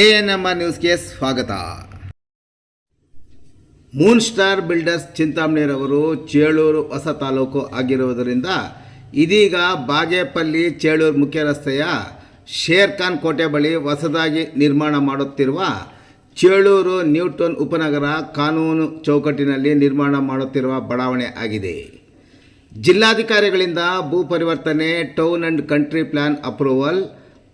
ANMR ನ್ಯೂಸ್ಗೆ ಸ್ವಾಗತ. Moon star builders ಚಿಂತಾಮಣಿರವರು Chelur ಹೊಸ ತಾಲೂಕು ಆಗಿರುವುದರಿಂದ ಇದೀಗ ಬಾಗೇಪಲ್ಲಿ ಚೇಳೂರು ಮುಖ್ಯ ರಸ್ತೆಯ ಶೇರ್ ಖಾನ್ ಕೋಟೆ ಬಳಿ ಹೊಸದಾಗಿ ನಿರ್ಮಾಣ ಮಾಡುತ್ತಿರುವ ಚೇಳೂರು ನ್ಯೂಟನ್ ಉಪನಗರ ಕಾನೂನು ಚೌಕಟ್ಟಿನಲ್ಲಿ ನಿರ್ಮಾಣ ಮಾಡುತ್ತಿರುವ ಬಡಾವಣೆ ಆಗಿದೆ. ಜಿಲ್ಲಾಧಿಕಾರಿಗಳಿಂದ ಭೂ ಪರಿವರ್ತನೆ, town and country plan approval,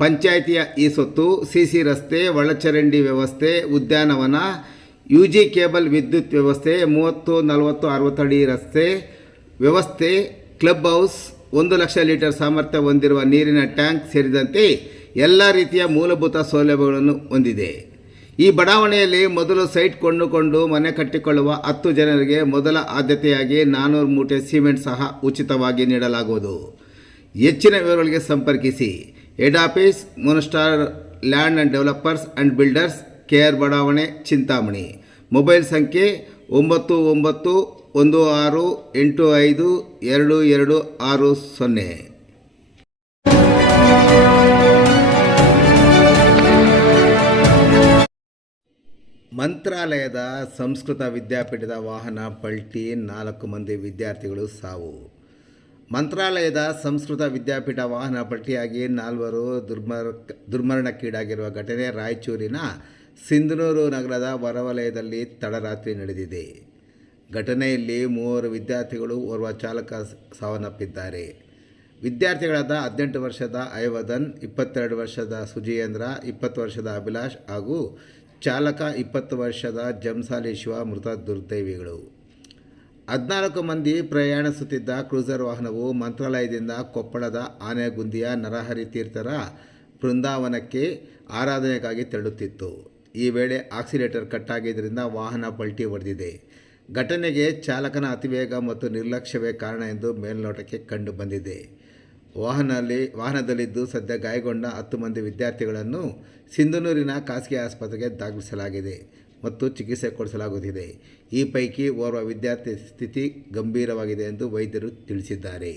ಪಂಚಾಯಿತಿಯ ಈ ಸೊತ್ತು, ಸಿಸಿ ರಸ್ತೆ, ಒಳಚರಂಡಿ ವ್ಯವಸ್ಥೆ, ಉದ್ಯಾನವನ, UG ಕೇಬಲ್ ವಿದ್ಯುತ್ ವ್ಯವಸ್ಥೆ, 30, 40, 60 ಅಡಿ ರಸ್ತೆ ವ್ಯವಸ್ಥೆ, ಕ್ಲಬ್ ಹೌಸ್, 1 ಲಕ್ಷ ಲೀಟರ್ ಸಾಮರ್ಥ್ಯ ಹೊಂದಿರುವ ನೀರಿನ ಟ್ಯಾಂಕ್ ಸೇರಿದಂತೆ ಎಲ್ಲ ರೀತಿಯ ಮೂಲಭೂತ ಸೌಲಭ್ಯಗಳನ್ನು ಹೊಂದಿದೆ. ಈ ಬಡಾವಣೆಯಲ್ಲಿ ಮೊದಲು ಸೈಟ್ ಕೊಂಡುಕೊಂಡು ಮನೆ ಕಟ್ಟಿಕೊಳ್ಳುವ 10 ಜನರಿಗೆ ಮೊದಲ ಆದ್ಯತೆಯಾಗಿ 400 ಮೂಟೆ ಸಿಮೆಂಟ್ ಸಹ ಉಚಿತವಾಗಿ ನೀಡಲಾಗುವುದು. ಹೆಚ್ಚಿನ ವಿವರಗಳಿಗೆ ಸಂಪರ್ಕಿಸಿ. Head office, Moon star land and developers and builders, KR ಬಡಾವಣೆ, ಚಿಂತಾಮಣಿ. ಮೊಬೈಲ್ ಸಂಖ್ಯೆ 9916582260. ಮಂತ್ರಾಲಯದ ಸಂಸ್ಕೃತ ವಿದ್ಯಾಪೀಠದ ವಾಹನ ಪಲ್ಟಿ, 4 ಮಂದಿ ವಿದ್ಯಾರ್ಥಿಗಳು ಸಾವು. ಮಂತ್ರಾಲಯದ ಸಂಸ್ಕೃತ ವಿದ್ಯಾಪೀಠ ವಾಹನ ಪಲ್ಟಿಯಾಗಿ 4 ದುರ್ಮರಣಕ್ಕೀಡಾಗಿರುವ ಘಟನೆ ರಾಯಚೂರಿನ ಸಿಂಧನೂರು ನಗರದ ಹೊರವಲಯದಲ್ಲಿ ತಡರಾತ್ರಿ ನಡೆದಿದೆ. ಘಟನೆಯಲ್ಲಿ 3 ವಿದ್ಯಾರ್ಥಿಗಳು, ಓರ್ವ ಚಾಲಕ ಸಾವನ್ನಪ್ಪಿದ್ದಾರೆ. ವಿದ್ಯಾರ್ಥಿಗಳಾದ 18 ವರ್ಷದ ಐವದನ್, 22 ವರ್ಷದ ಸುಜಯೇಂದ್ರ, 20 ವರ್ಷದ ಅಭಿಲಾಷ್ ಹಾಗೂ ಚಾಲಕ 20 ವರ್ಷದ ಜಂಸಾಲಿ ಶಿವ ಮೃತ ದುರ್ದೈವಿಗಳು. 14 ಮಂದಿ ಪ್ರಯಾಣಿಸುತ್ತಿದ್ದ ಕ್ರೂಸರ್ ವಾಹನವು ಮಂತ್ರಾಲಯದಿಂದ ಕೊಪ್ಪಳದ ಆನೆಗುಂದಿಯ ನರಹರಿ ತೀರ್ಥರ ಬೃಂದಾವನಕ್ಕೆ ಆರಾಧನೆಗಾಗಿ ತೆರಳುತ್ತಿತ್ತು. ಈ ವೇಳೆ ಆಕ್ಸಿಲೇಟರ್ ಕಟ್ಟಾಗಿದ್ದರಿಂದ ವಾಹನ ಪಲ್ಟಿ ಹೊಡೆದಿದೆ. ಘಟನೆಗೆ ಚಾಲಕನ ಅತಿವೇಗ ಮತ್ತು ನಿರ್ಲಕ್ಷ್ಯವೇ ಕಾರಣ ಎಂದು ಮೇಲ್ನೋಟಕ್ಕೆ ಕಂಡು ಬಂದಿದೆ. ವಾಹನದಲ್ಲಿದ್ದು ಸದ್ಯ ಗಾಯಗೊಂಡ 10 ಮಂದಿ ವಿದ್ಯಾರ್ಥಿಗಳನ್ನು ಸಿಂಧನೂರಿನ ಖಾಸಗಿ ಆಸ್ಪತ್ರೆಗೆ ದಾಖಲಿಸಲಾಗಿದೆ ಮತ್ತು ಚಿಕಿತ್ಸೆ ಕೊಡಿಸಲಾಗುತ್ತಿದೆ. ಈ ಪೈಕಿ ಓರ್ವ ವಿದ್ಯಾರ್ಥಿ ಸ್ಥಿತಿ ಗಂಭೀರವಾಗಿದೆ ಎಂದು ವೈದ್ಯರು ತಿಳಿಸಿದ್ದಾರೆ.